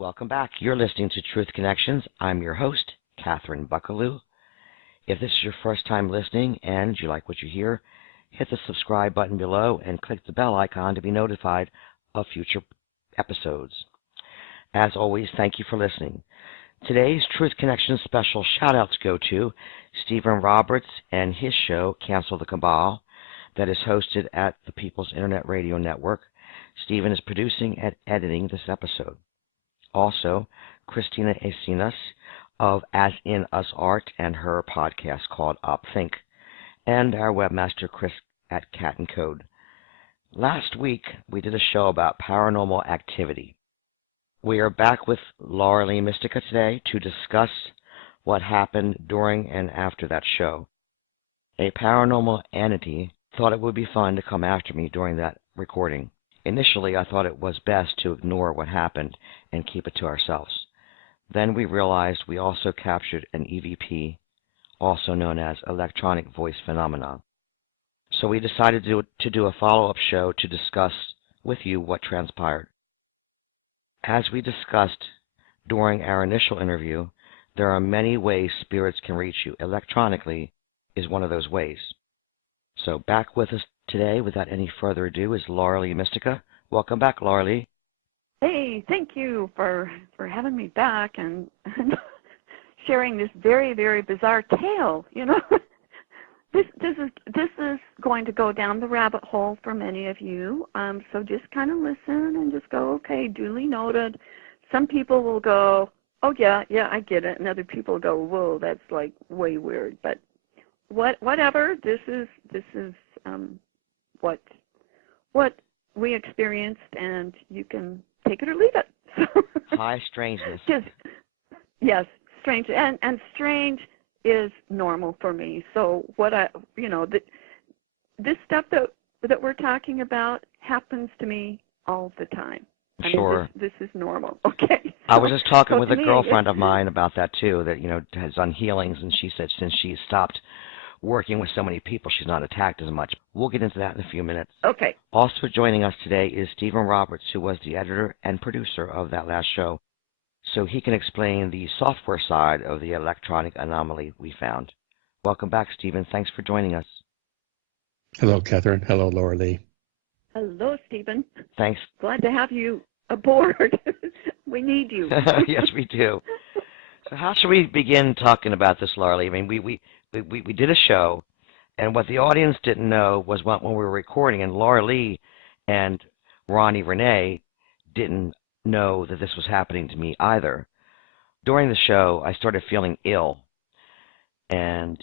Welcome back. You're listening to Truth Connections. I'm your host, Katherine Buckaloo. If this is your first time listening and you like what you hear, hit the subscribe button below and click the bell icon to be notified of future episodes. As always, thank you for listening. Today's Truth Connections special shout-outs go to Stephen Roberts and his show, Cancel the Cabal, that is hosted at the People's Internet Radio Network. Stephen is producing and editing this episode. Also, Christina Esinas of As In Us Art and her podcast called Upthink, and our webmaster Chris at Cat and Code. Last week, we did a show about paranormal activity. We are back with Laura Lee Mystica today to discuss what happened during and after that show. A paranormal entity thought it would be fun to come after me during that recording. Initially, I thought it was best to ignore what happened and keep it to ourselves. Then we realized we also captured an E.V.P., also known as electronic voice phenomenon. So we decided to do a follow-up show to discuss with you what transpired. As we discussed during our initial interview, there are many ways spirits can reach you. Electronically is one of those ways. So back with us today, without any further ado, is Laura Lee Mystica. Welcome back, Laura Lee. Hey, thank you for having me back and sharing this very, very bizarre tale. You know, this is going to go down the rabbit hole for many of you. So just kind of listen and just go, okay, duly noted. Some people will go, oh yeah, I get it, and other people will go, whoa, that's like way weird. But whatever, this is what we experienced, and you can take it or leave it. High strangeness. Yes, strange, and strange is normal for me. So this stuff that we're talking about happens to me all the time. Sure. This is normal. Okay. I was just talking with a girlfriend of mine about that too, that, has done healings, and she said since she stopped working with so many people, she's not attacked as much. We'll get into that in a few minutes. Okay. Also joining us today is Stephen Roberts, who was the editor and producer of that last show, so he can explain the software side of the electronic anomaly we found. Welcome back, Stephen. Thanks for joining us. Hello, Katherine. Hello, Laura Lee. Hello, Stephen. Thanks. Glad to have you aboard. We need you. Yes, we do. So how should we begin talking about this, Laura Lee? I mean, we did a show, and what the audience didn't know was when we were recording, and Laura Lee and Ronnie Renee didn't know that this was happening to me either. During the show, I started feeling ill, and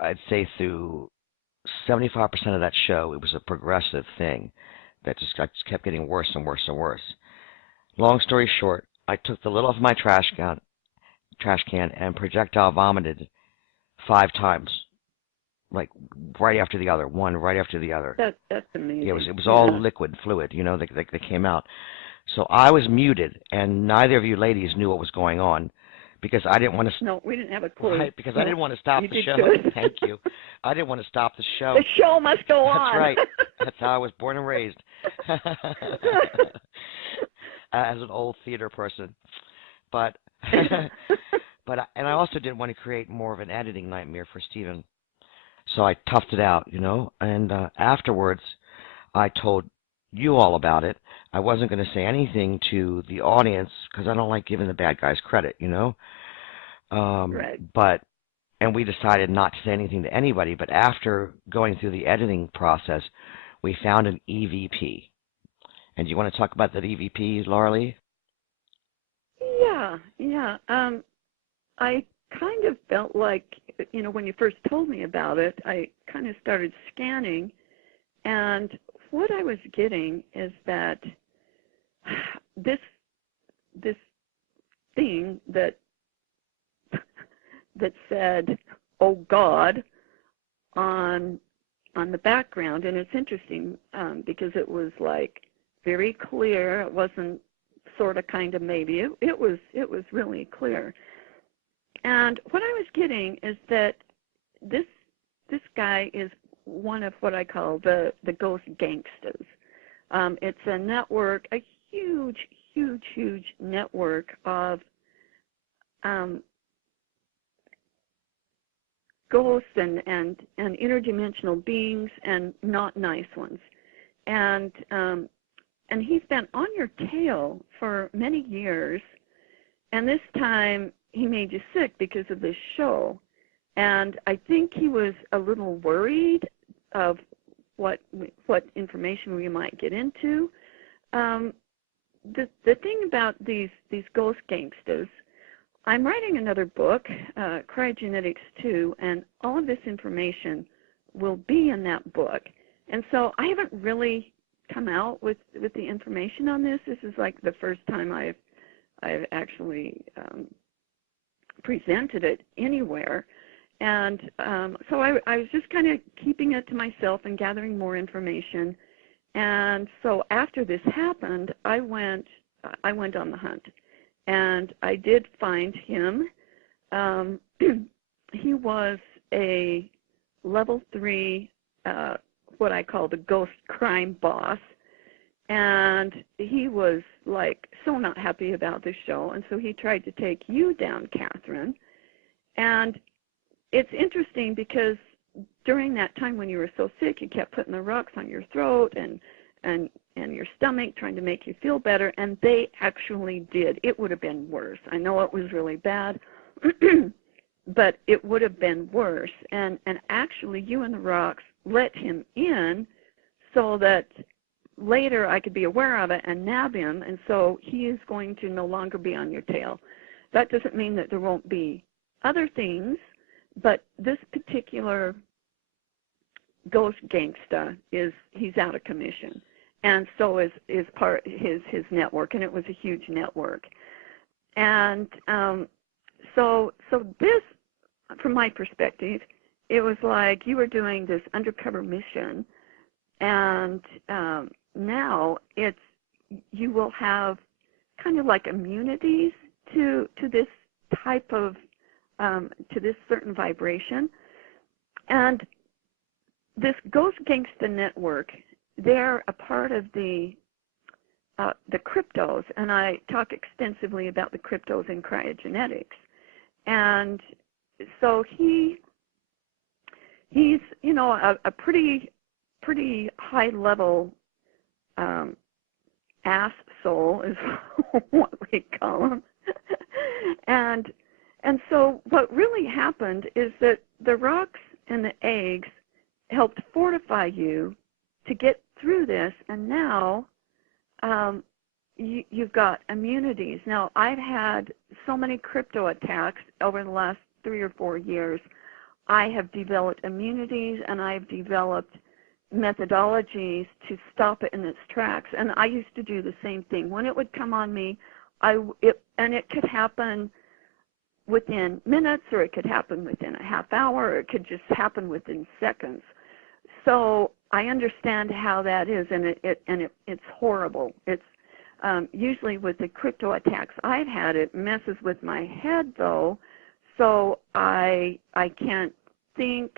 I'd say through 75% of that show, it was a progressive thing that just kept getting worse and worse and worse. Long story short, I took the lid off my trash can and projectile vomited 5 times, like right after the other, one right after the other. That's amazing. It was all liquid fluid, that came out. So I was muted, and neither of you ladies knew what was going on, because I didn't want to. No, we didn't have a clue. Right, because I didn't want to stop the show. Good. Thank you. I didn't want to stop the show. The show must go on. That's right. That's how I was born and raised. As an old theater person, but and I also didn't want to create more of an editing nightmare for Stephen, so I toughed it out, and afterwards I told you all about it. I wasn't going to say anything to the audience because I don't like giving the bad guys credit, Right. And we decided not to say anything to anybody, but after going through the editing process, we found an E.V.P. And do you want to talk about that E.V.P., Laura Lee? Yeah. I kind of felt like, when you first told me about it, I kind of started scanning, and what I was getting is that this thing that said, "Oh God," on the background, and it's interesting because it was like very clear. It wasn't sort of, kind of, maybe. It was really clear. And what I was getting is that this guy is one of what I call the Ghost Gangstas. It's a network, a huge, huge, huge network of ghosts and interdimensional beings and not nice ones. And he's been on your tail for many years, and this time he made you sick because of this show. And I think he was a little worried of what information we might get into. The thing about these Ghost Gangstas, I'm writing another book, Cryogenetics 2, and all of this information will be in that book. And so I haven't really come out with the information on this. This is like the first time I've actually presented it anywhere. And so I was just kind of keeping it to myself and gathering more information. And so after this happened, I went on the hunt, and I did find him. He was a level 3, what I call the ghost crime boss, and he was like so not happy about this show, and so he tried to take you down, Katherine. And it's interesting because during that time when you were so sick, you kept putting the rocks on your throat and your stomach, trying to make you feel better, and they actually did. It would have been worse. I know it was really bad, but it would have been worse. And actually, you and the rocks let him in so that later I could be aware of it and nab him, and so he is going to no longer be on your tail. That doesn't mean that there won't be other things, but this particular Ghost Gangsta he's out of commission, and so is part his network, and it was a huge network. And so this, from my perspective, it was like you were doing this undercover mission, and now you will have kind of like immunities to this type of to this certain vibration. And this Ghost Gangsta network, they're a part of the cryptos, and I talk extensively about the cryptos in cryogenetics. And so he's a pretty high level ass soul is what we call him. And so what really happened is that the rocks and the eggs helped fortify you to get through this, and now you've got immunities. Now, I've had so many crypto attacks over the last 3 or 4 years. I have developed immunities, and I've developed methodologies to stop it in its tracks. And I used to do the same thing. When it would come on me, and it could happen within minutes, or it could happen within a half hour, or it could just happen within seconds. So I understand how that is, and it's horrible. It's usually with the crypto attacks I've had, it messes with my head though, so I can't think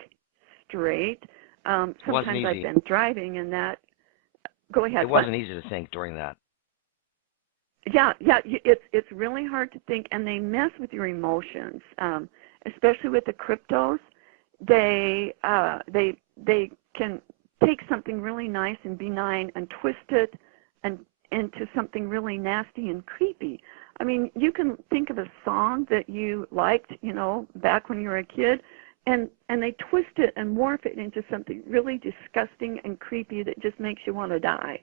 straight. Sometimes I've been driving, and that. Go ahead. It wasn't easy to think during that. Yeah, it's really hard to think, and they mess with your emotions, especially with the cryptos. They can take something really nice and benign and twist it into something really nasty and creepy. I mean, you can think of a song that you liked, back when you were a kid, and they twist it and morph it into something really disgusting and creepy that just makes you want to die.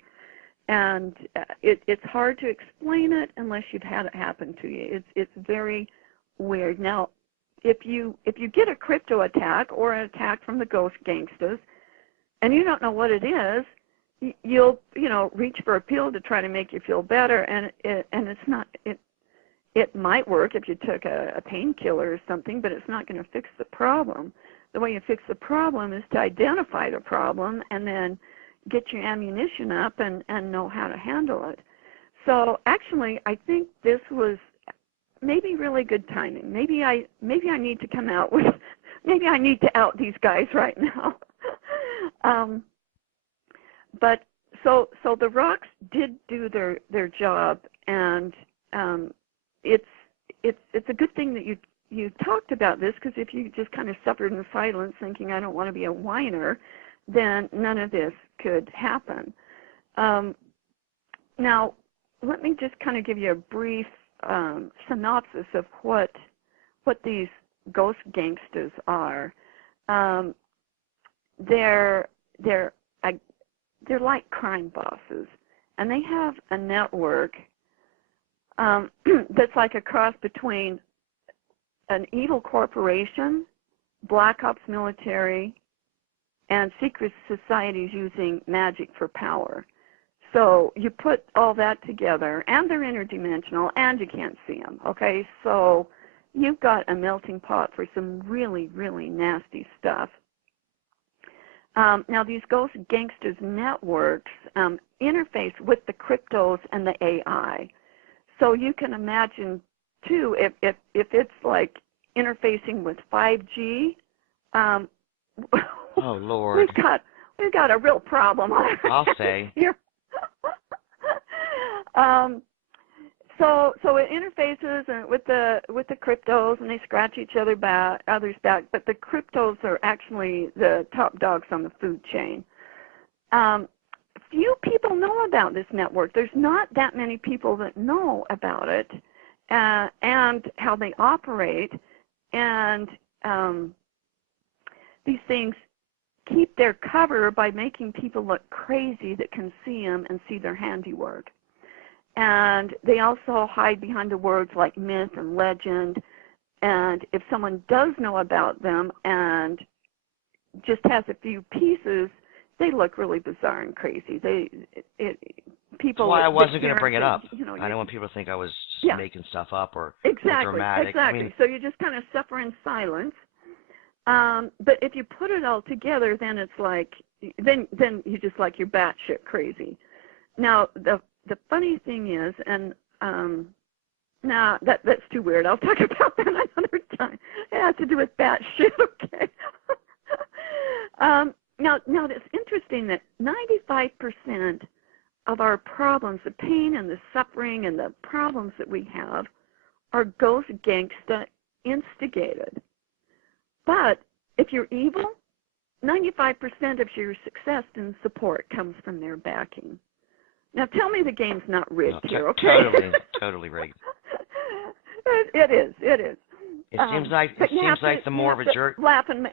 And it's hard to explain it unless you've had it happen to you. It's very weird. Now, if you get a crypto attack or an attack from the Ghost Gangstas, and you don't know what it is, you'll reach for a pill to try to make you feel better, and it's not. It might work if you took a painkiller or something, but it's not going to fix the problem. The way you fix the problem is to identify the problem and then get your ammunition up and know how to handle it. So actually, I think this was maybe really good timing. Maybe I need to come out with, maybe I need to out these guys right now. But so the rocks did do their job, and it's a good thing that you talked about this, because if you just kind of suffered in silence thinking I don't want to be a whiner, then none of this could happen. Now, let me just kind of give you a brief synopsis of what these Ghost Gangstas are. They're like crime bosses, and they have a network that's like a cross between an evil corporation, black ops military, and secret societies using magic for power. So you put all that together, and they're interdimensional, and you can't see them, okay? So you've got a melting pot for some really, really nasty stuff. Now, these Ghost Gangstas networks interface with the cryptos and the AI. So you can imagine, too, if it's like interfacing with 5G, oh Lord, we've got a real problem. I'll say. So it interfaces with the cryptos, and they scratch others back. But the cryptos are actually the top dogs on the food chain. Few people know about this network. There's not that many people that know about it and how they operate. And these things keep their cover by making people look crazy that can see them and see their handiwork. And they also hide behind the words like myth and legend. And if someone does know about them and just has a few pieces, they look really bizarre and crazy. People. That's why I wasn't going to bring it up. You know, I don't want people to think I was just making stuff up or dramatic. Exactly. I mean, so you just kind of suffer in silence. But if you put it all together, then it's like, then you just like you're batshit crazy. Now, the funny thing is, and now that's too weird. I'll talk about that another time. It has to do with batshit, okay? Now it's interesting that 95% of our problems, the pain and the suffering and the problems that we have, are Ghost Gangsta instigated. But if you're evil, 95% of your success and support comes from their backing. Now, tell me the game's not rigged here, okay? Totally rigged. It is. It seems like the more of a jerk. Laugh and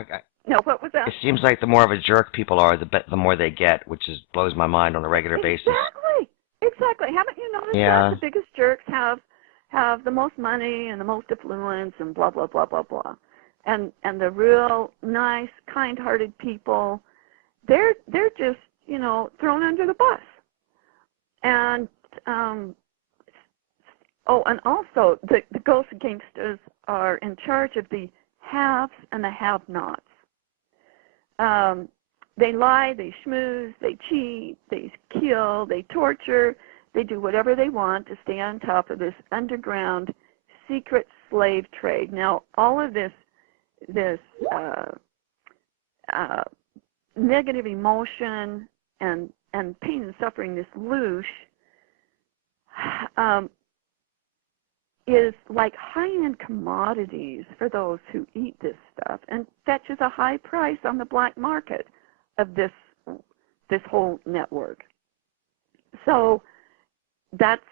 Okay. No, what was that? It seems like the more of a jerk people are, the more they get, which blows my mind on a regular basis. Exactly. Haven't you noticed that the biggest jerks have the most money and the most affluence and blah blah blah blah blah, and the real nice, kind-hearted people, they're just thrown under the bus. And and also the Ghost Gangstas are in charge of the haves and the have-nots. They lie, they schmooze, they cheat, they kill, they torture, they do whatever they want to stay on top of this underground secret slave trade. Now, all of this negative emotion and pain and suffering, this loosh, is like high-end commodities for those who eat this stuff, and fetches a high price on the black market of this whole network. So that's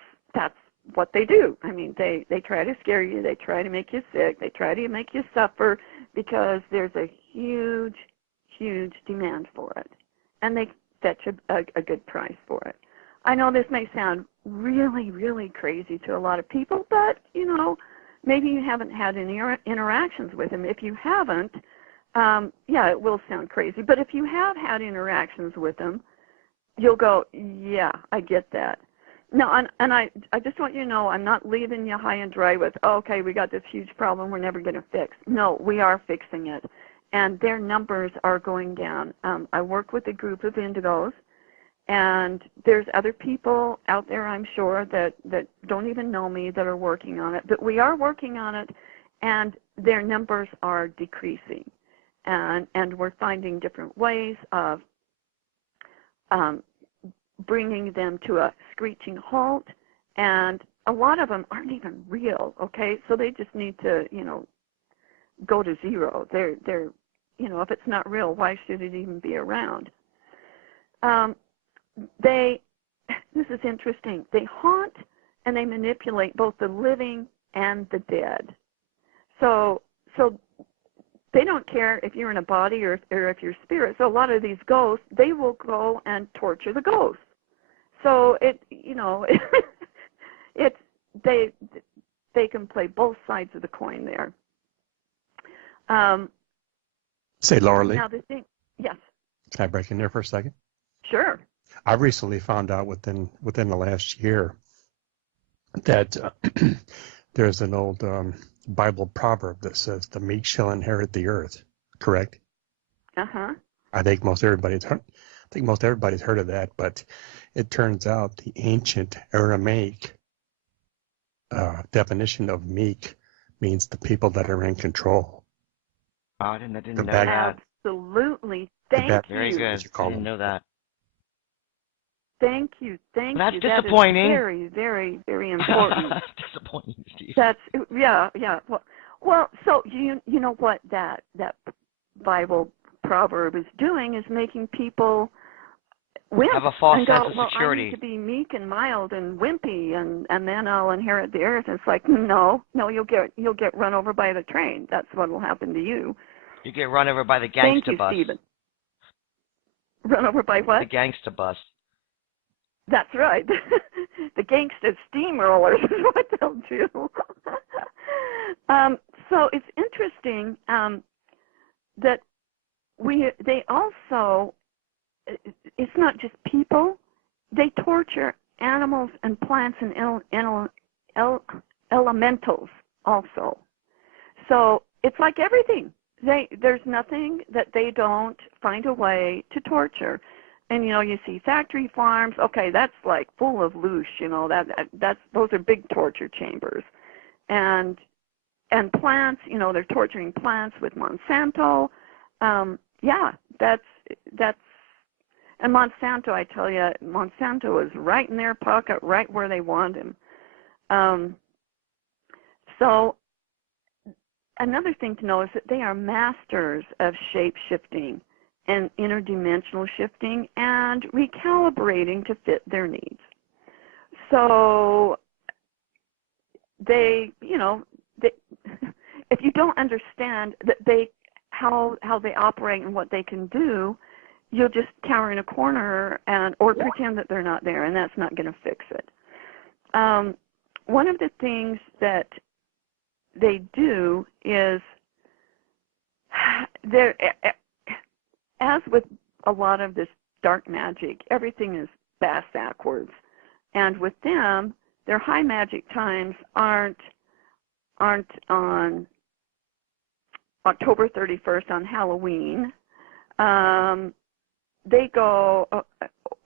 what they do. I mean, they try to scare you, they try to make you sick, they try to make you suffer, because there's a huge demand for it, and they fetch a good price for it. I know this may sound really, really crazy to a lot of people, but, maybe you haven't had any interactions with them. If you haven't, it will sound crazy. But if you have had interactions with them, you'll go, yeah, I get that. No, and I just want you to know, I'm not leaving you high and dry with, okay, we got this huge problem we're never going to fix. No, we are fixing it, and their numbers are going down. I work with a group of indigos, and there's other people out there, I'm sure, that don't even know me that are working on it. But we are working on it, and their numbers are decreasing. And we're finding different ways of bringing them to a screeching halt, and a lot of them aren't even real, okay? So they just need to, go to zero. They're if it's not real, why should it even be around? This is interesting. They haunt and they manipulate both the living and the dead. So they don't care if you're in a body or if you're spirit. So a lot of these ghosts, they will go and torture the ghosts. So they can play both sides of the coin there. Say, Laura Lee, Now the thing, yes, can I break in there for a second? sure. I recently found out within the last year that there's an old Bible proverb that says, "The meek shall inherit the earth." Correct? Uh-huh. I think most everybody's heard of that, but it turns out the ancient Aramaic definition of meek means the people that are in control. Oh, I didn't The know bad- that. Absolutely. The bad- Thank Very you. good. you call I didn't them. know that. Thank you. That's you. disappointing. That is very, very, very important. Disappointing, Steve. That's yeah. Well, so you know what that Bible proverb is doing is making people wimp Have a false and go, sense of well, security. I need to be meek and mild and wimpy, and then I'll inherit the earth. And it's like, no, you'll get run over by the train. That's what will happen to you. You get run over by the Thank gangsta you, bus. Stephen. Run over by what? The gangsta bus. That's right. The gangsta steamrollers is what they'll do. So it's interesting that they also, it's not just people, they torture animals and plants and elementals also. So it's like everything. There's nothing that they don't find a way to torture. And you see factory farms. Okay, that's like full of loosh. Those are big torture chambers. And plants. They're torturing plants with Monsanto. That's. And Monsanto, I tell you, Monsanto is right in their pocket, right where they want him. So another thing to know is that they are masters of shape-shifting and interdimensional shifting and recalibrating to fit their needs. So if you don't understand that how they operate and what they can do, you'll just cower in a corner or pretend that they're not there, and that's not going to fix it. One of the things that they do is as with a lot of this dark magic, everything is backwards. And with them, their high magic times aren't on October 31st on Halloween. They go,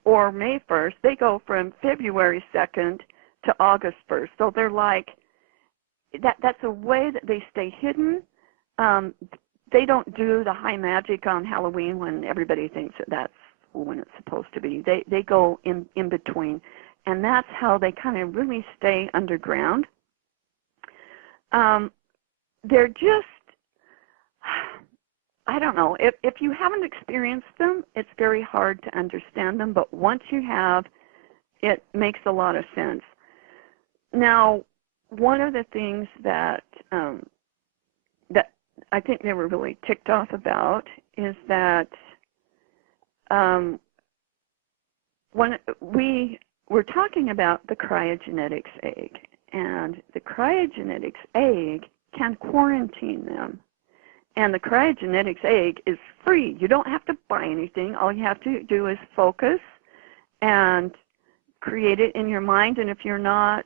or May 1st, they go from February 2nd to August 1st. So they're like, that's a way that they stay hidden. They don't do the high magic on Halloween when everybody thinks that that's when it's supposed to be. They go in between, and that's how they kind of really stay underground. They're just, I don't know, if you haven't experienced them, it's very hard to understand them, but once you have, it makes a lot of sense. Now, one of the things that I think they were really ticked off about is that when we were talking about the cryogenetics egg, and the cryogenetics egg can quarantine them. And the cryogenetics egg is free. You don't have to buy anything. All you have to do is focus and create it in your mind. And if you're not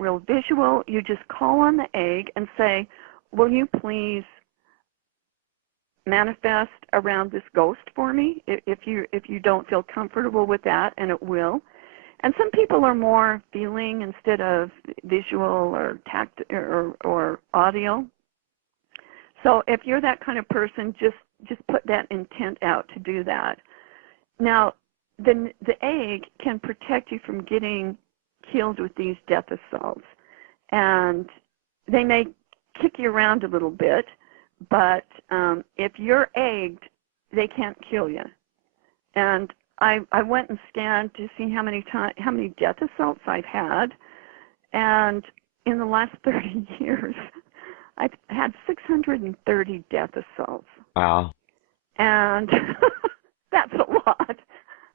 real visual, you just call on the egg and say, "Will you please manifest around this ghost for me?" If you don't feel comfortable with that, and it will. And some people are more feeling instead of visual or tact or audio. So if you're that kind of person, just put that intent out to do that. Now, the egg can protect you from getting killed with these death assaults, and they may kick you around a little bit, but if you're egged, they can't kill you. And I went and scanned to see how many death assaults I've had, and in the last 30 years, I've had 630 death assaults. Wow. And that's a lot.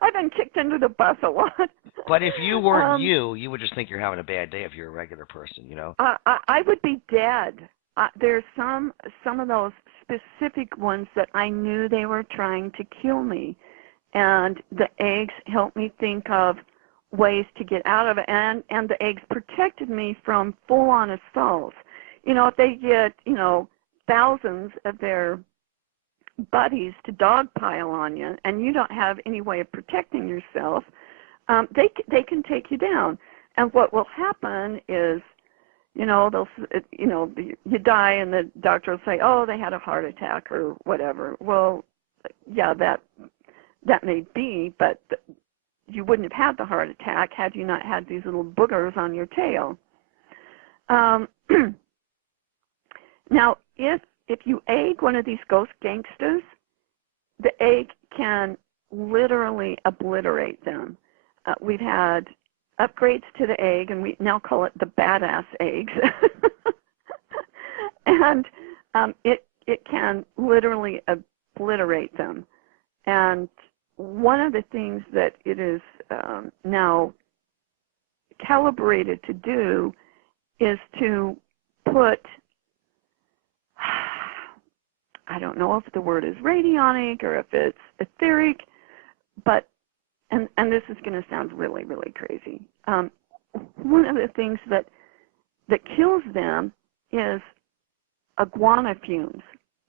I've been kicked under the bus a lot. But if you weren't you would just think you're having a bad day if you're a regular person, you know? I would be dead. There's some of those specific ones that I knew they were trying to kill me. And the eggs helped me think of ways to get out of it. And the eggs protected me from full-on assaults. You know, if they get, you know, thousands of their buddies to dogpile on you, and you don't have any way of protecting yourself, they can take you down. And what will happen is, you know, you die, and the doctor will say, "Oh, they had a heart attack" or whatever. Well, yeah, that may be, but you wouldn't have had the heart attack had you not had these little boogers on your tail. Now, if you egg one of these ghost gangstas, the egg can literally obliterate them. We've had upgrades to the egg, and we now call it the badass eggs. And it can literally obliterate them. And one of the things that it is now calibrated to do is to put, I don't know if the word is radionic or if it's etheric, but, and this is going to sound really, really crazy. One of the things that kills them is iguana fumes,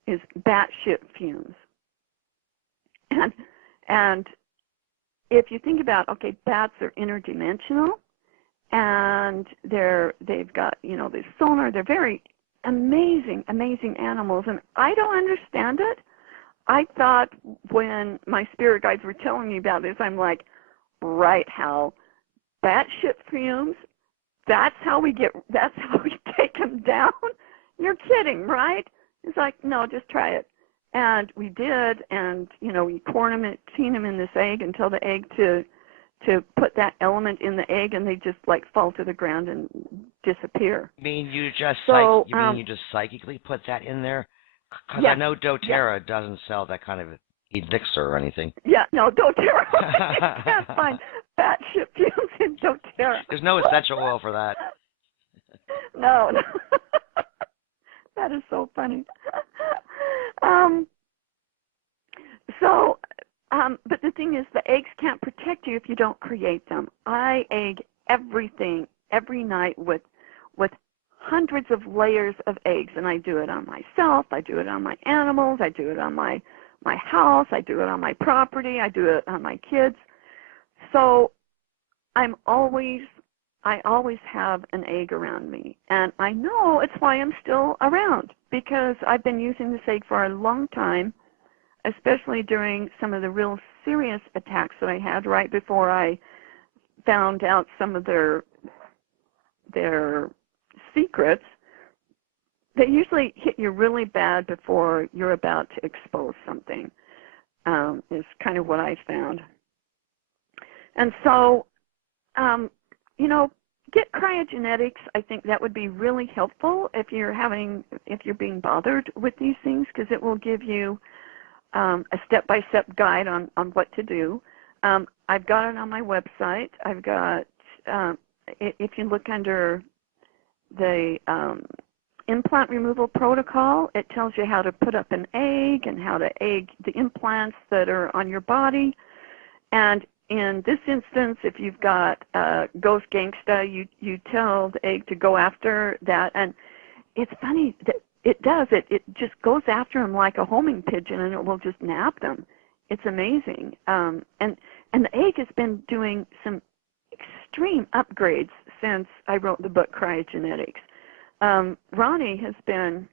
is batshit fumes. And if you think about, okay, bats are interdimensional, and they've got, you know, this sonar. They're very amazing animals, and I don't understand it. I thought when my spirit guides were telling me about this, I'm like, right, Hal, batshit fumes, that's how we take them down? You're kidding, right? It's like, no, just try it. And we did, and, you know, we quarantine them in this egg and tell the egg to put that element in the egg, and they just, like, fall to the ground and disappear. You mean you just psychically put that in there? Because yeah, I know doTERRA doesn't sell that kind of elixir or anything. Yeah, no, doTERRA. You can't find batshit fumes in doTERRA. There's no essential oil for that. No. That is so funny. But the thing is, the eggs can't protect you if you don't create them. I egg everything every night with hundreds of layers of eggs, and I do it on myself, I do it on my animals, I do it on my house, I do it on my property, I do it on my kids. So I always have an egg around me, and I know it's why I'm still around, because I've been using this egg for a long time, especially during some of the real serious attacks that I had right before I found out some of their secrets. They usually hit you really bad before you're about to expose something, is kind of what I found. And so, you know, get cryogenetics. I think that would be really helpful if you're being bothered with these things, because it will give you a step-by-step guide on what to do. I've got it on my website. I've got, if you look under the implant removal protocol, it tells you how to put up an egg and how to egg the implants that are on your body. And in this instance, if you've got Ghost Gangsta, you tell the egg to go after that. And it's funny that it does. It just goes after them like a homing pigeon, and it will just nab them. It's amazing. And the egg has been doing some extreme upgrades since I wrote the book Cryogenetics. Ronnie has been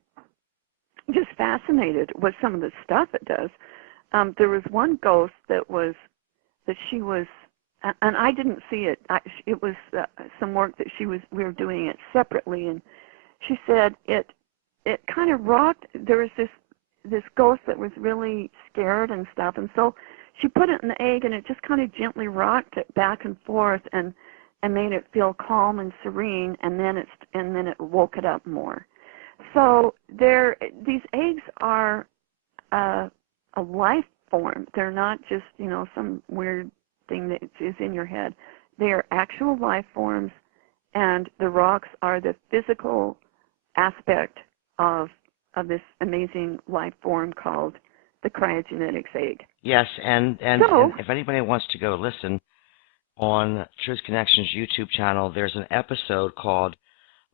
just fascinated with some of the stuff it does. There was one ghost that was that she was, and I didn't see it. It was some work that we were doing it separately, and she said it kind of rocked. There was this ghost that was really scared and stuff, and so she put it in the egg, and it just kind of gently rocked it back and forth, and made it feel calm and serene, and then it woke it up more. So these eggs are a life form. They're not just some weird thing that is in your head. They are actual life forms, and the rocks are the physical aspect of this amazing life form called the cryogenetics egg. Yes, and So, if anybody wants to go listen on Truth Connections YouTube channel, there's an episode called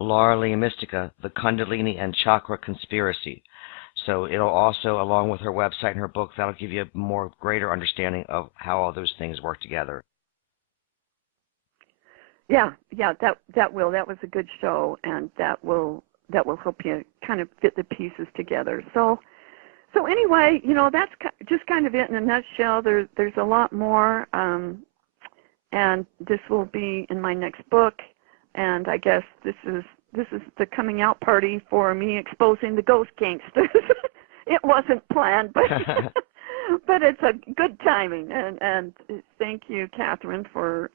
Laura Lee Mystica, the Kundalini and Chakra Conspiracy. So it'll also, along with her website and her book, that'll give you a more greater understanding of how all those things work together. yeah, that will. That was a good show, and that will help you kind of fit the pieces together. So anyway, that's just kind of it in a nutshell. There's a lot more, and this will be in my next book. And I guess this is the coming out party for me exposing the Ghost Gangstas. It wasn't planned, but but it's a good timing. And thank you, Katherine, for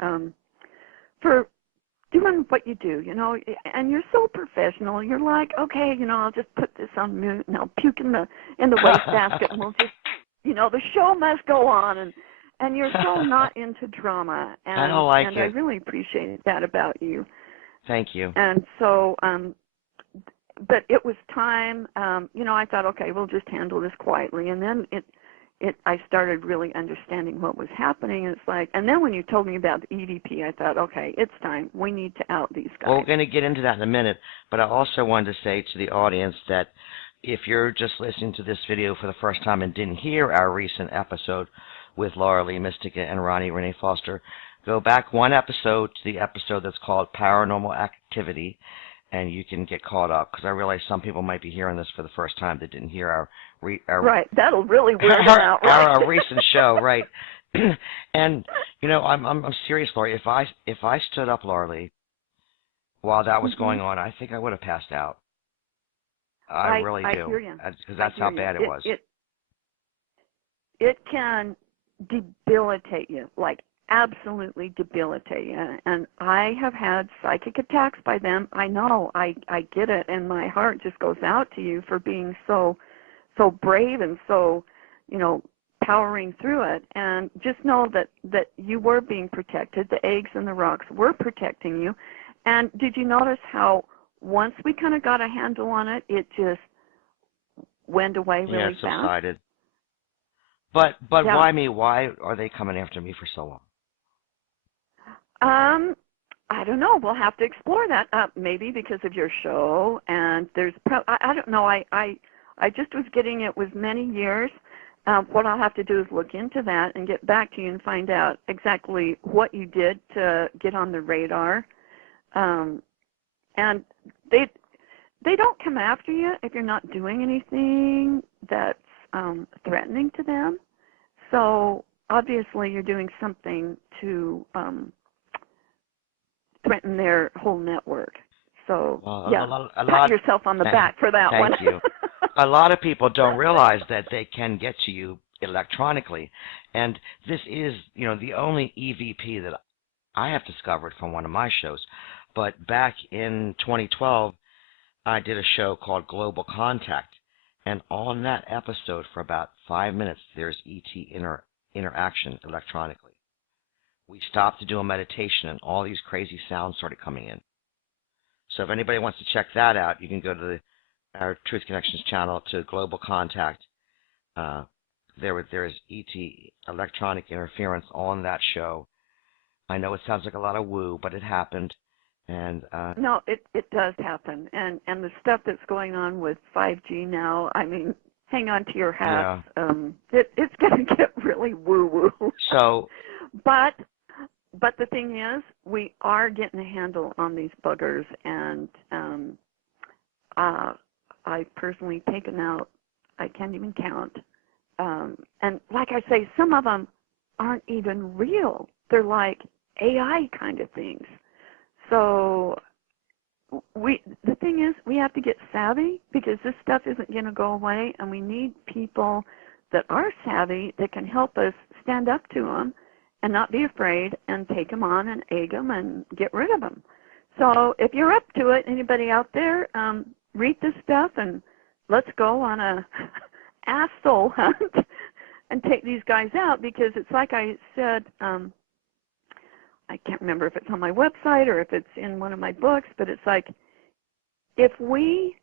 doing what you do, and you're so professional. You're like, okay, I'll just put this on mute and I'll puke in the wastebasket, and we'll just, the show must go on. And you're so not into drama, and I don't like and it. I really appreciate that about you. Thank you. And so, but it was time. I thought, okay, we'll just handle this quietly, and then I started really understanding what was happening. It's like, and then when you told me about the E.V.P, I thought, okay, it's time. We need to out these guys. Well, we're going to get into that in a minute, but I also wanted to say to the audience that if you're just listening to this video for the first time and didn't hear our recent episode with Laura Lee Mystica and Ronnie Renee Foster, go back one episode to the episode that's called Paranormal Activity, and you can get caught up, because I realize some people might be hearing this for the first time that didn't hear our right. That'll really weird them out. Right. Our recent show, right? And I'm serious, Laura. If I stood up, Laura Lee, while that was going on, I think I would have passed out. I really do. Hear you. Because that's how bad it was. It can debilitate you, like absolutely debilitate you. And I have had psychic attacks by them. I know, I get it, and my heart just goes out to you for being so brave and so, powering through it. And just know that you were being protected. The eggs and the rocks were protecting you. And did you notice how once we kind of got a handle on it, it just went away really fast? Yeah, it subsided. But yeah. Why me? Why are they coming after me for so long? I don't know. We'll have to explore that. Maybe because of your show, and there's I don't know. I just was getting it was many years. What I'll have to do is look into that and get back to you and find out exactly what you did to get on the radar. And they don't come after you if you're not doing anything that's threatening to them. So obviously you're doing something to threaten their whole network. So pat yourself on the back for that one. Thank you. A lot of people don't realize that they can get to you electronically, and this is, the only E.V.P that I have discovered from one of my shows. But back in 2012, I did a show called Global Contact, and on that episode for about 5 minutes, there's ET interaction electronically. We stopped to do a meditation, and all these crazy sounds started coming in. So if anybody wants to check that out, you can go to our Truth Connections channel to Global Contact. There is ET electronic interference on that show. I know it sounds like a lot of woo, but it happened. And no, it does happen. And the stuff that's going on with 5G now, I mean, hang on to your hats. Yeah. It's going to get really woo-woo. So, but the thing is, we are getting a handle on these buggers, and I've personally taken out, I can't even count. And like I say, some of them aren't even real. They're like AI kind of things. So the thing is, we have to get savvy because this stuff isn't going to go away, and we need people that are savvy that can help us stand up to them and not be afraid and take them on and egg them and get rid of them. So if you're up to it, anybody out there, read this stuff and let's go on a asshole hunt and take these guys out, because it's like I said, I can't remember if it's on my website or if it's in one of my books, but it's like, if we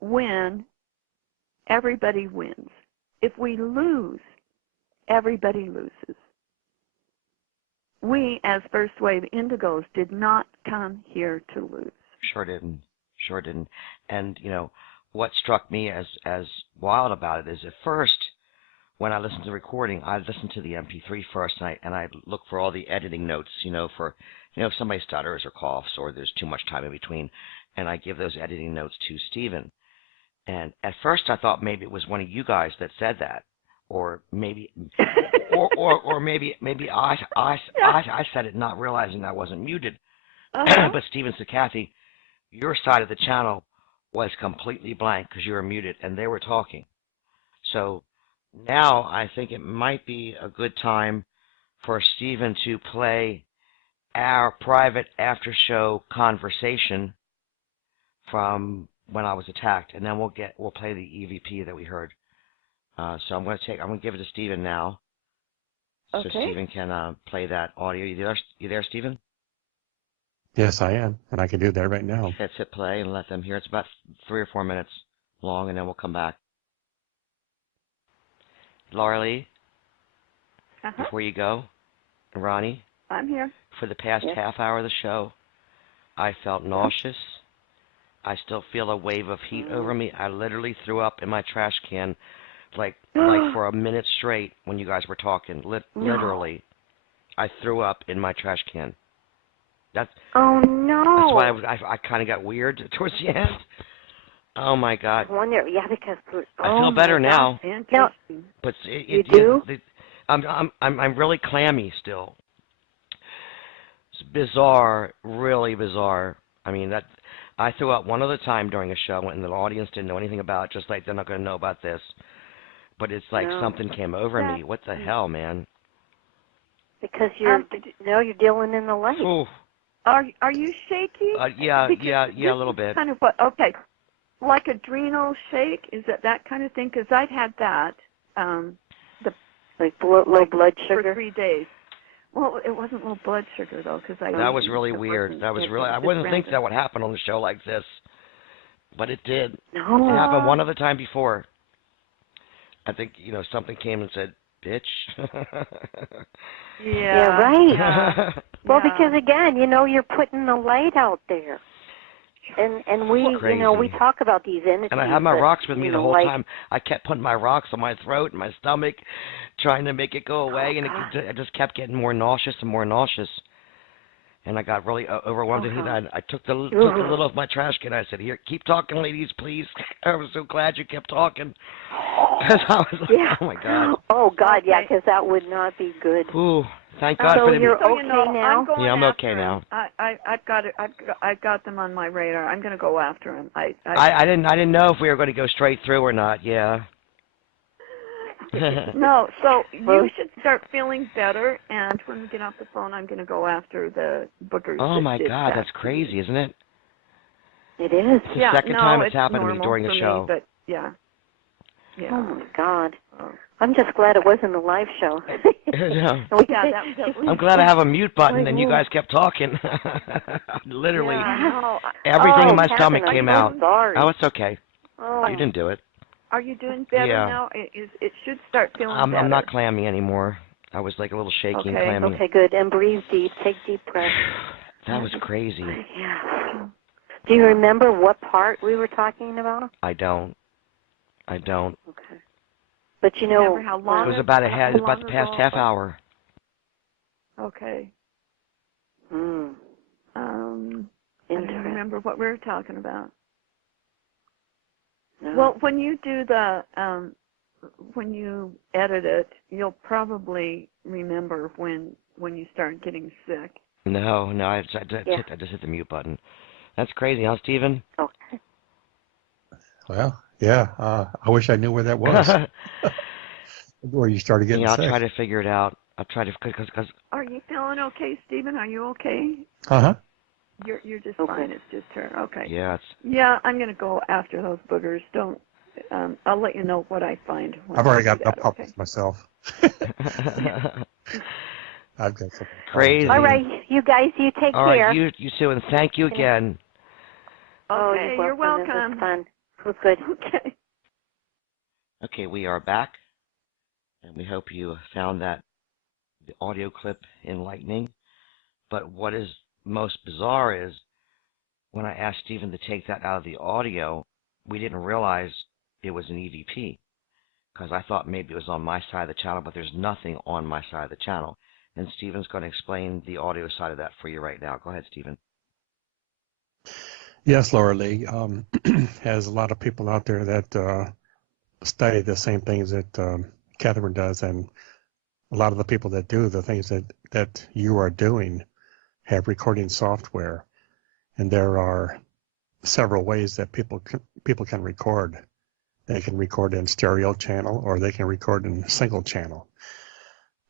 win, everybody wins. If we lose, everybody loses. We, as First Wave Indigos, did not come here to lose. Sure didn't. Sure didn't. And, you know, what struck me as wild about it is at first, when I listened to the recording, I listened to the MP3 first, and I look for all the editing notes, for, if somebody stutters or coughs or there's too much time in between, and I give those editing notes to Stephen. And at first I thought maybe it was one of you guys that said that, or maybe, or maybe I said it not realizing I wasn't muted. But Stephen said, Kathy, your side of the channel was completely blank because you were muted and they were talking. So now I think it might be a good time for Stephen to play our private after-show conversation from when I was attacked, and then we'll play the E.V.P that we heard. So I'm going to give it to Stephen now, so Stephen can play that audio. You there, Stephen? Yes, I am, and I can do that right now. Let's hit play and let them hear. It's about 3 or 4 minutes long, and then we'll come back. Laura Lee, before you go, and Ronnie, I'm here. For the past half hour of the show, I felt nauseous. I still feel a wave of heat over me. I literally threw up in my trash can, like for a minute straight when you guys were talking. Literally, I threw up in my trash can. Oh no! That's why I kind of got weird towards the end. Oh my God! I wonder, because I feel better now. No, But you do? I'm really clammy still. It's bizarre, really bizarre. I mean, I threw up one other time during a show, and the audience didn't know anything about it, just like they're not going to know about this. But it's like something came over me. What the hell, man? Because you're dealing in the light. Ooh. Are you shaky? Yeah, a little bit. Kind of what? Okay, like adrenal shake? Is it that kind of thing? Because I've had that. Like low blood sugar for 3 days. Well, it wasn't low blood sugar though, because that was really weird. That was really. I wouldn't think that would happen on a show like this, but it did. No. It happened one other time before. I think something came and said, "Bitch." Yeah, right. Yeah. Well, because again, you're putting the light out there, and we, we talk about these entities. And I had my rocks with me the whole time. I kept putting my rocks on my throat and my stomach, trying to make it go away, and it just kept getting more nauseous and more nauseous. And I got really overwhelmed. And I took the lid off my trash can. I said, "Here, keep talking, ladies, please." I was so glad you kept talking. Because I was like, oh my God. Oh God, yeah, because that would not be good. Ooh, thank God so for the. You're okay now? Yeah, I'm okay now. I've got it. I've got them on my radar. I'm going to go after him. I didn't know if we were going to go straight through or not. Yeah. No, so you should start feeling better, and when we get off the phone, I'm going to go after the bookers. Oh my God, that's crazy, isn't it? It is. It's the second time it's happened to me during a show. But yeah. Oh my God. I'm just glad it wasn't a live show. Yeah. That I'm glad I have a mute button, and you guys kept talking. Literally, everything in my stomach came out. Sorry. Oh, it's okay. Oh. You didn't do it. Are you doing better now? It should start feeling better. I'm not clammy anymore. I was like a little shaky and clammy. Okay, good. And breathe deep. Take deep breaths. That was crazy. Yeah. Do you remember what part we were talking about? I don't. Okay. But how long it was about the past half hour. Okay. I don't remember what we were talking about. No. Well, when you do the when you edit it, you'll probably remember when you start getting sick. No, I just hit the mute button. That's crazy, huh, Stephen? Okay. Well, yeah. I wish I knew where that was. Where you started getting I'll sick. try to figure it out. I'll try to, cause. Are you feeling okay, Stephen? Are you okay? Uh-huh. You're just Okay. fine. It's just her. Okay. Yeah, Yeah, I'm gonna go after those boogers. Don't. I'll let you know what I find. I've already got that, enough problems myself. I've got some crazy. All right, you guys, you take All care. right, you too, and thank you again. Okay, you're welcome. It was fun. It was good. Okay. Okay, we are back, and we hope you found the audio clip enlightening. But what is most bizarre is when I asked Stephen to take that out of the audio, we didn't realize it was an E.V.P. because I thought maybe it was on my side of the channel, but there's nothing on my side of the channel. And Stephen's going to explain the audio side of that for you right now. Go ahead, Stephen. Yes, Laura Lee. Has a lot of people out there that study the same things that Katherine does, and a lot of the people that do the things that you are doing have recording software, and there are several ways that people can record. They can record in stereo channel, or they can record in single channel.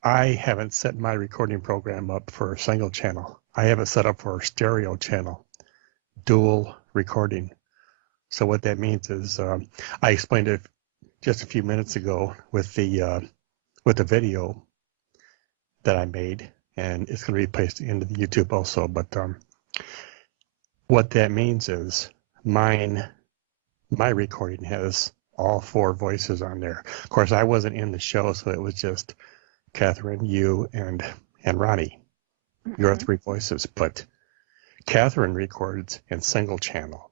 I haven't set my recording program up for single channel. I have it set up for stereo channel, dual recording. So what that means is, I explained it just a few minutes ago with the video that I made, and it's going to be placed into the YouTube also. But what that means is my recording has all 4 voices on there. Of course, I wasn't in the show, so it was just Katherine, you, and Ronnie, your 3 voices. But Katherine records in single channel.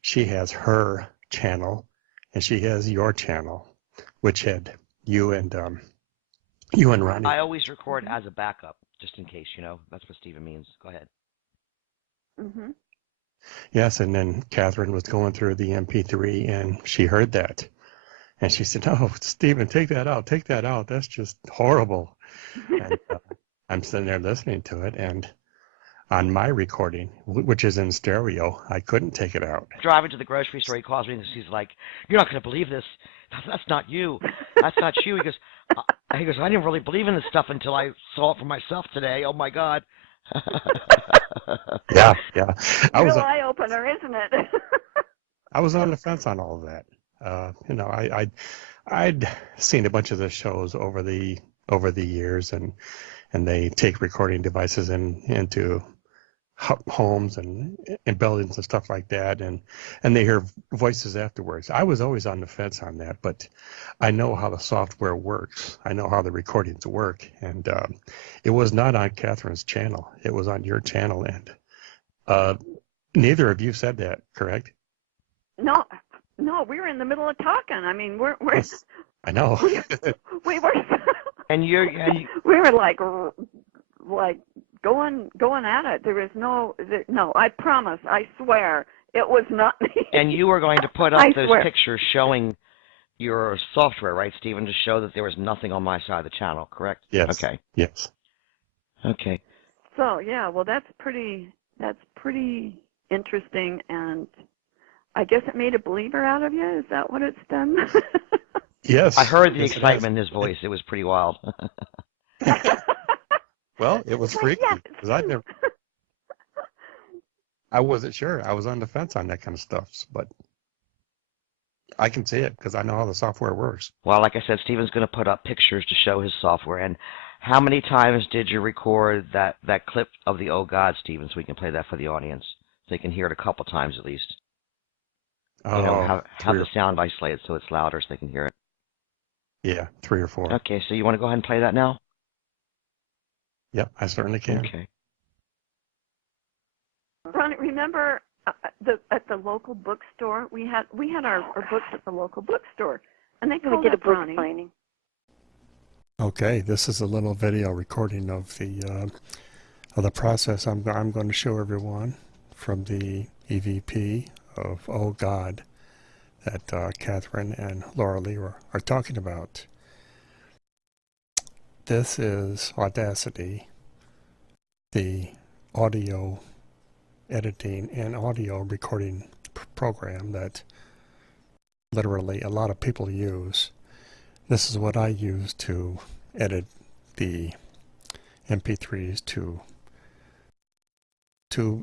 She has her channel, and she has your channel, which had you and Ronnie. I always record as a backup, just in case, That's what Stephen means. Go ahead. Mm-hmm. Yes, and then Katherine was going through the MP3, and she heard that. And she said, "Oh, Stephen, take that out. Take that out. That's just horrible." And I'm sitting there listening to it, and on my recording, which is in stereo, I couldn't take it out. Driving to the grocery store, he calls me and he's like, "You're not going to believe this. That's not you. That's not you." He goes, "I didn't really believe in this stuff until I saw it for myself today. Oh my God." Yeah. Real eye opener, isn't it? I was on the fence on all of that. I'd seen a bunch of the shows over the years, and they take recording devices into homes and buildings and stuff like that, and they hear voices afterwards. I was always on the fence on that, but I know how the software works. I know how the recordings work, and it was not on Katherine's channel. It was on your channel, and neither of you said that, correct? No, we were in the middle of talking. I mean, we're Yes, I know. we were. And we were like going at it. There was no. I promise. I swear, it was not me. And you were going to put up those pictures showing your software, right, Stephen, to show that there was nothing on my side of the channel, correct? Yes. Okay. Yes. Okay. So yeah, well, that's pretty interesting, and I guess it made a believer out of you. Is that what it's done? Yes. I heard the excitement in his voice. It was pretty wild. Well, it was freaky because I wasn't sure. I was on the fence on that kind of stuff, but I can see it because I know how the software works. Well, like I said, Stephen's going to put up pictures to show his software. And how many times did you record that clip of the "Oh God," Stephen, so we can play that for the audience, so they can hear it a couple times at least? Have the sound isolated so it's louder so they can hear it. Yeah, 3 or 4. Okay, so you want to go ahead and play that now? Yep, I certainly can. Okay. Ronnie, remember at the local bookstore, we had our books at the local bookstore, and they called up Ronnie. Signing. Okay, this is a little video recording of the process I'm going to show everyone from the E.V.P. of "Oh God." that Katherine and Laura Lee are talking about. This is Audacity, the audio editing and audio recording program that literally a lot of people use. This is what I use to edit the MP3s to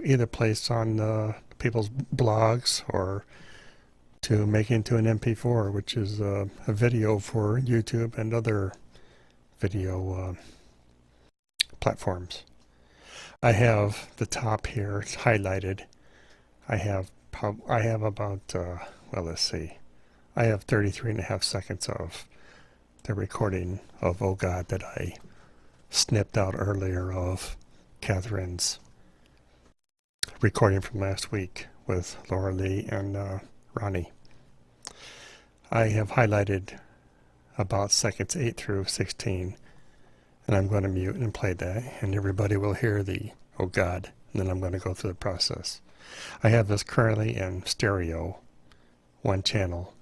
either place on people's blogs or to make into an MP4, which is a video for YouTube and other video platforms. I have the top here, it's highlighted. I have about, well, let's see. I have 33.5 seconds of the recording of Oh God that I snipped out earlier of Katherine's recording from last week with Laura Lee and Ronnie. I have highlighted about seconds 8 through 16, and I'm going to mute and play that, and everybody will hear the oh God, and then I'm going to go through the process. I have this currently in stereo, one channel,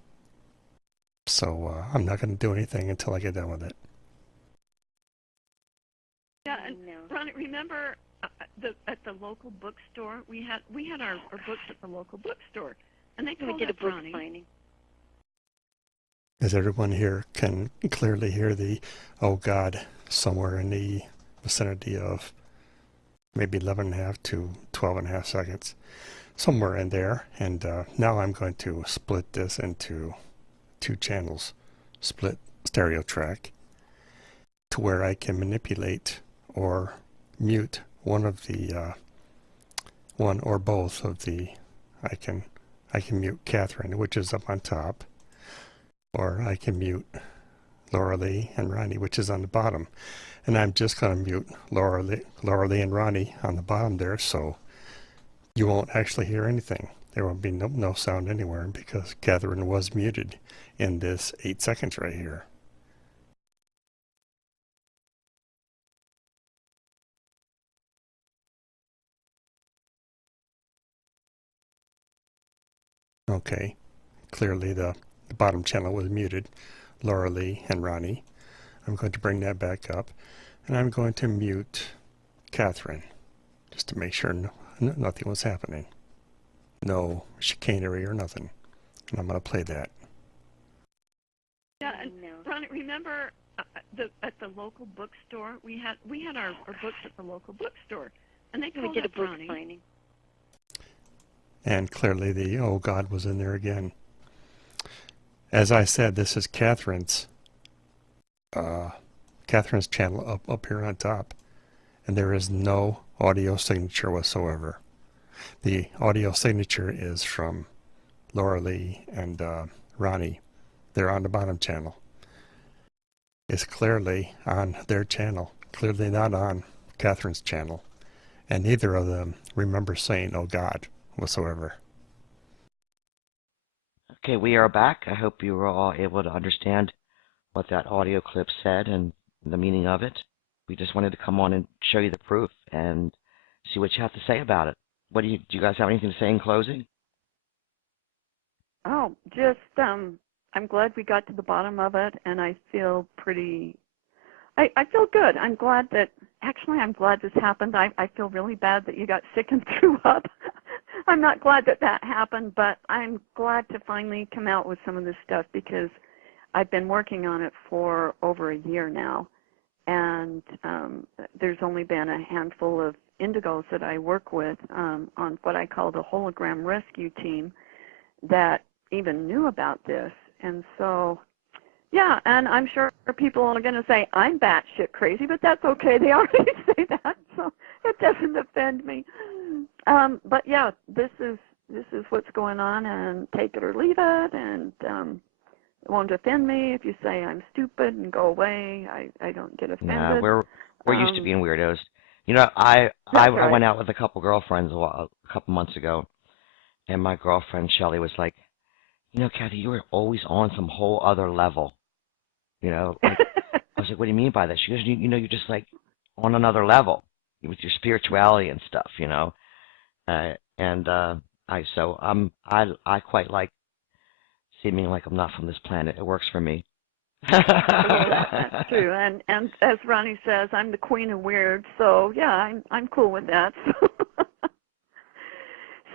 so I'm not going to do anything until I get done with it. Yeah, and Ronnie, remember at the local bookstore, we had our books at the local bookstore, and they told us, Ronnie. Signing. As everyone here can clearly hear the oh God somewhere in the vicinity of maybe 11.5 to 12.5 seconds, somewhere in there. And now I'm going to split this into 2 channels, split stereo track, to where I can manipulate or mute one of the one or both of the I can mute Katherine, which is up on top, or I can mute Laura Lee and Ronnie, which is on the bottom. And I'm just going to mute Laura Lee and Ronnie on the bottom there, so you won't actually hear anything. There will be no sound anywhere because Katherine was muted in this 8 seconds right here. Okay, clearly the bottom channel was muted, Laura Lee and Ronnie. I'm going to bring that back up, and I'm going to mute Katherine, just to make sure nothing was happening. No chicanery or nothing. And I'm going to play that. Yeah, and Ronnie, remember at the local bookstore, we had our books at the local bookstore, and they told us, Ronnie. Signing. And clearly the oh God was in there again. As I said, this is Katherine's channel up here on top, and there is no audio signature whatsoever. The audio signature is from Laura Lee and Ronnie. They're on the bottom channel. It's clearly on their channel, clearly not on Katherine's channel, and neither of them remember saying oh God whatsoever. Okay, we are back. I hope you were all able to understand what that audio clip said and the meaning of it. We just wanted to come on and show you the proof and see what you have to say about it. Do you guys have anything to say in closing? Oh, just I'm glad we got to the bottom of it, and I feel I feel good. I'm glad this happened. I feel really bad that you got sick and threw up. I'm not glad that happened, but I'm glad to finally come out with some of this stuff because I've been working on it for over a year now, and there's only been a handful of indigos that I work with on what I call the hologram rescue team that even knew about this. And so, yeah, and I'm sure people are going to say I'm batshit crazy, but that's okay. They already say that, so it doesn't offend me. But yeah, this is what's going on, and take it or leave it. And it won't offend me if you say I'm stupid and go away. I don't get offended. Nah, we're used to being weirdos. You know, I went out with a couple girlfriends a couple months ago, and my girlfriend Shelly was like, you know, Kathy, you were always on some whole other level. You know, like, I was like, what do you mean by that? She goes, you know, you're just like on another level with your spirituality and stuff, you know. I quite like seeming like I'm not from this planet. It works for me. Well, that's true. And as Ronnie says, I'm the queen of weird. So yeah, I'm cool with that.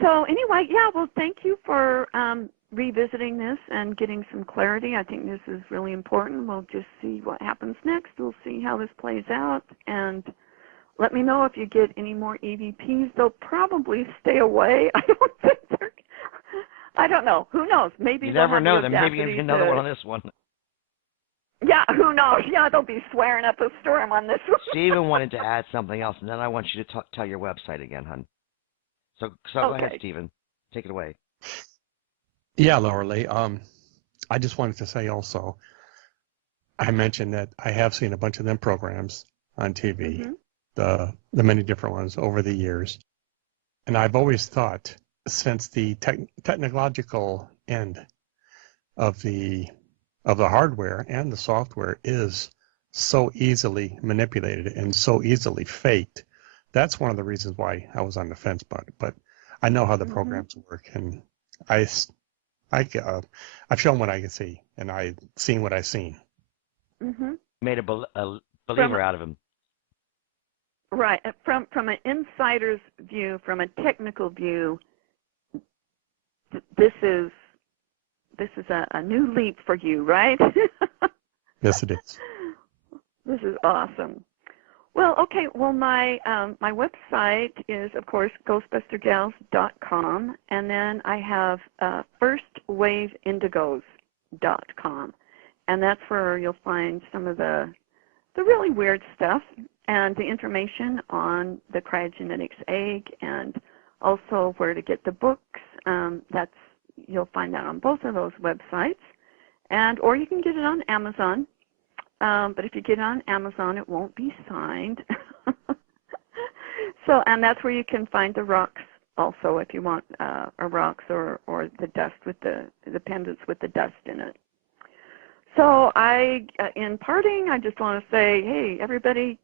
So anyway, yeah. Well, thank you for revisiting this and getting some clarity. I think this is really important. We'll just see what happens next. We'll see how this plays out, and let me know if you get any more EVPs. They'll probably stay away. I don't think they're. I don't know. Who knows? Maybe you they'll never have know. the There may be another one on this one. Yeah, who knows? Yeah, they'll be swearing up a storm on this one. Steven wanted to add something else, and then I want you to tell your website again, hon. So go ahead, Steven. Take it away. Yeah, Laura Lee. I just wanted to say also, I mentioned that I have seen a bunch of them programs on TV, the many different ones over the years, and I've always thought, since the technological end of the hardware and the software is so easily manipulated and so easily faked, that's one of the reasons why I was on the fence about it. But I know how the programs work, and I've shown what I can see, and I've seen what I've seen. Made a believer out of him. Right. From an insider's view, from a technical view, this is a new leap for you, right? Yes, it is. This is awesome. Well, okay. Well, my website is, of course, ghostbustergals.com, and then I have firstwaveindigos.com, and that's where you'll find some of the really weird stuff and the information on the cryogenetics egg, and also where to get the books. You'll find that on both of those websites, or you can get it on Amazon. But if you get it on Amazon, it won't be signed. So, and that's where you can find the rocks also, if you want rocks or the dust with the pendants with the dust in it. So in parting, I just want to say, hey, everybody,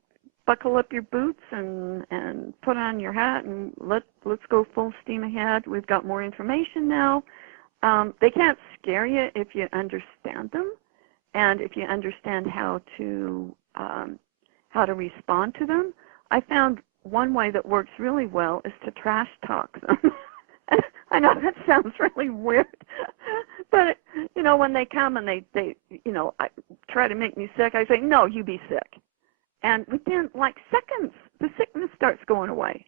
buckle up your boots and put on your hat, and let's go full steam ahead. We've got more information now. They can't scare you if you understand them, and if you understand how to respond to them. I found one way that works really well is to trash talk them. I know that sounds really weird, but when they come and they try to make me sick, I say, no, you be sick. And within like seconds, the sickness starts going away.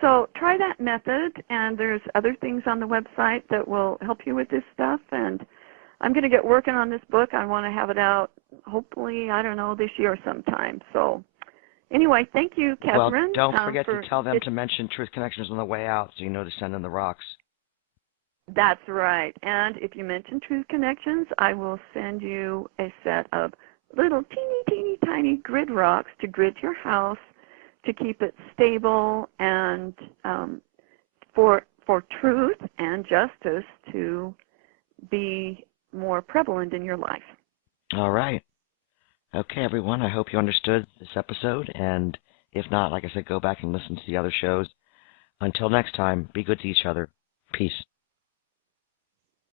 So try that method, and there's other things on the website that will help you with this stuff. And I'm going to get working on this book. I want to have it out, hopefully, I don't know, this year sometime. So anyway, thank you, Katherine. Well, don't forget to tell them to mention Truth Connections on the way out, so you know to send them the rocks. That's right. And if you mention Truth Connections, I will send you a set of little teeny tiny grid rocks to grid your house to keep it stable and for truth and justice to be more prevalent in your life. All right. Okay, everyone. I hope you understood this episode. And if not, like I said, go back and listen to the other shows. Until next time, be good to each other. Peace.